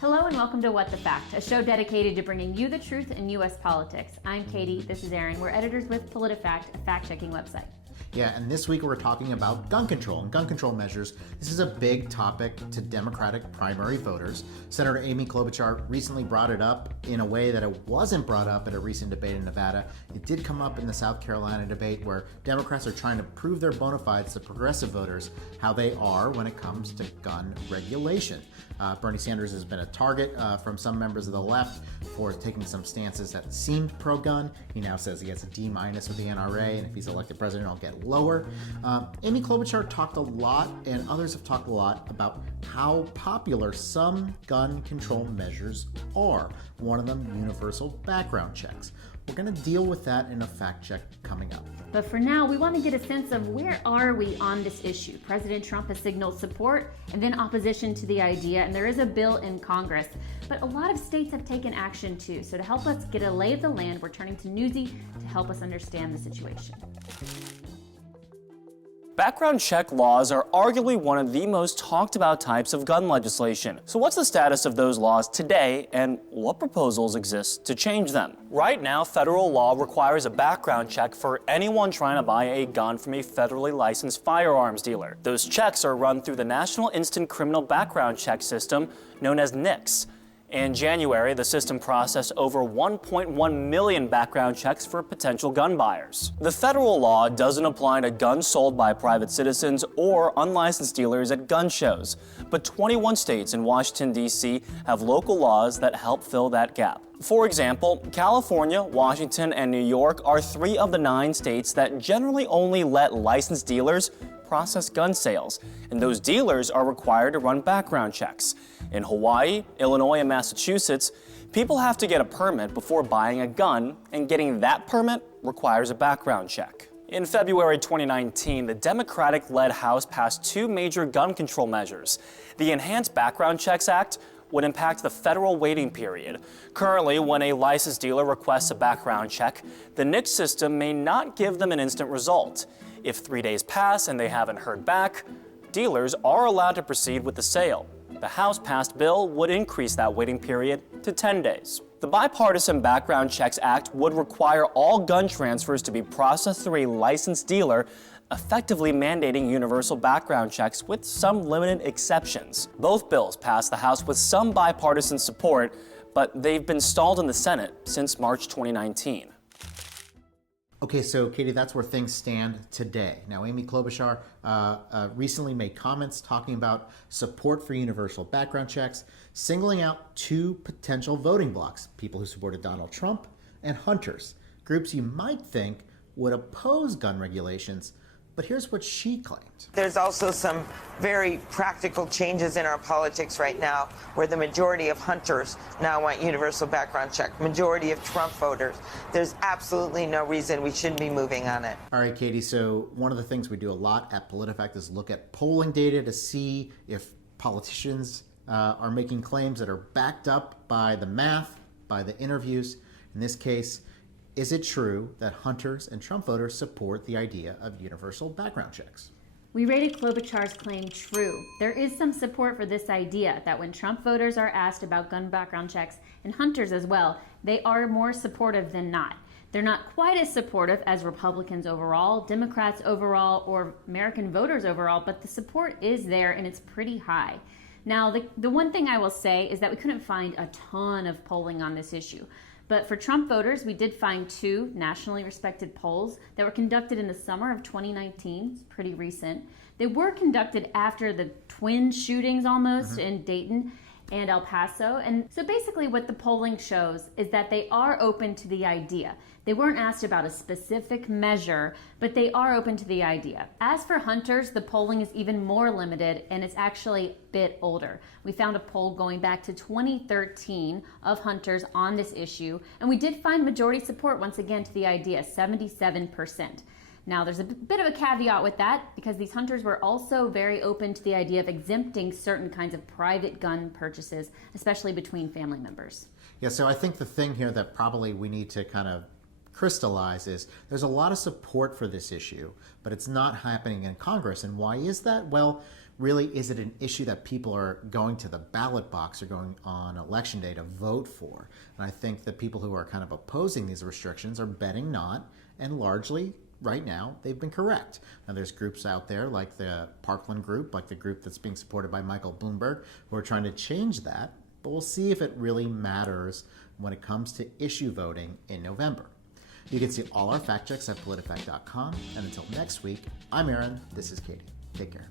Hello and welcome to What the Fact, a show dedicated to bringing you the truth in U.S. politics. I'm Katie, this is Erin. We're editors with PolitiFact, a fact-checking website. Yeah, and this week we're talking about gun control and gun control measures. This is a big topic to Democratic primary voters. Senator Amy Klobuchar recently brought it up in a way that it wasn't brought up at a recent debate in Nevada. It did come up in the South Carolina debate where Democrats are trying to prove their bona fides to progressive voters how they are when it comes to gun regulation. Bernie Sanders has been a target from some members of the left for taking some stances that seemed pro-gun. He now says he has a D- with the NRA, and if he's elected president, he'll get lower. Amy Klobuchar talked a lot, and others have talked a lot about how popular some gun control measures are. One of them, universal background checks. We're going to deal with that in a fact check coming up. But for now, we want to get a sense of where are we on this issue. President Trump has signaled support and then opposition to the idea, and there is a bill in Congress. But a lot of states have taken action too. So to help us get a lay of the land, we're turning to Newsy to help us understand the situation. Background check laws are arguably one of the most talked about types of gun legislation. So what's the status of those laws today, and what proposals exist to change them? Right now, federal law requires a background check for anyone trying to buy a gun from a federally licensed firearms dealer. Those checks are run through the National Instant Criminal Background Check System, known as NICS. In January, the system processed over 1.1 million background checks for potential gun buyers. The federal law doesn't apply to guns sold by private citizens or unlicensed dealers at gun shows, but 21 states and Washington, D.C. have local laws that help fill that gap. For example, California, Washington, and New York are 3 of the 9 states that generally only let licensed dealers process gun sales, and those dealers are required to run background checks. In Hawaii, Illinois, and Massachusetts, people have to get a permit before buying a gun, and getting that permit requires a background check. In February 2019, the Democratic-led House passed 2 major gun control measures. The Enhanced Background Checks Act would impact the federal waiting period. Currently, when a licensed dealer requests a background check, the NICS system may not give them an instant result. If 3 days pass and they haven't heard back, dealers are allowed to proceed with the sale. The House-passed bill would increase that waiting period to 10 days. The Bipartisan Background Checks Act would require all gun transfers to be processed through a licensed dealer, effectively mandating universal background checks with some limited exceptions. Both bills passed the House with some bipartisan support, but they've been stalled in the Senate since March 2019. Okay, so Katie, that's where things stand today. Now, Amy Klobuchar recently made comments talking about support for universal background checks, singling out 2 potential voting blocs, people who supported Donald Trump and hunters, groups you might think would oppose gun regulations. But here's what she claimed. There's also some very practical changes in our politics right now where the majority of hunters now want universal background check, majority of Trump voters. There's absolutely no reason we shouldn't be moving on it. All right, Katie, so one of the things we do a lot at PolitiFact is look at polling data to see if politicians are making claims that are backed up by the math, by the interviews. In this case, is it true that hunters and Trump voters support the idea of universal background checks? We rated Klobuchar's claim true. There is some support for this idea that when Trump voters are asked about gun background checks, and hunters as well, they are more supportive than not. They're not quite as supportive as Republicans overall, Democrats overall, or American voters overall, but the support is there and it's pretty high. Now, the one thing I will say is that we couldn't find a ton of polling on this issue. But for Trump voters, we did find 2 nationally respected polls that were conducted in the summer of 2019. It's pretty recent. They were conducted after the twin shootings almost in Dayton and El Paso. And so basically what the polling shows is that they are open to the idea. They weren't asked about a specific measure, but they are open to the idea. As for hunters, the polling is even more limited and it's actually a bit older. We found a poll going back to 2013 of hunters on this issue, and we did find majority support once again to the idea, 77%. Now, there's a bit of a caveat with that because these hunters were also very open to the idea of exempting certain kinds of private gun purchases, especially between family members. Yeah, so I think the thing here that probably we need to kind of crystallize is there's a lot of support for this issue, but it's not happening in Congress. And why is that? Well, really, is it an issue that people are going to the ballot box or going on election day to vote for? And I think the people who are kind of opposing these restrictions are betting not, and largely, right now, they've been correct. Now, there's groups out there like the Parkland group, like the group that's being supported by Michael Bloomberg, who are trying to change that, but we'll see if it really matters when it comes to issue voting in November. You can see all our fact checks at politifact.com, and until next week, I'm Aaron, this is Katie. Take care.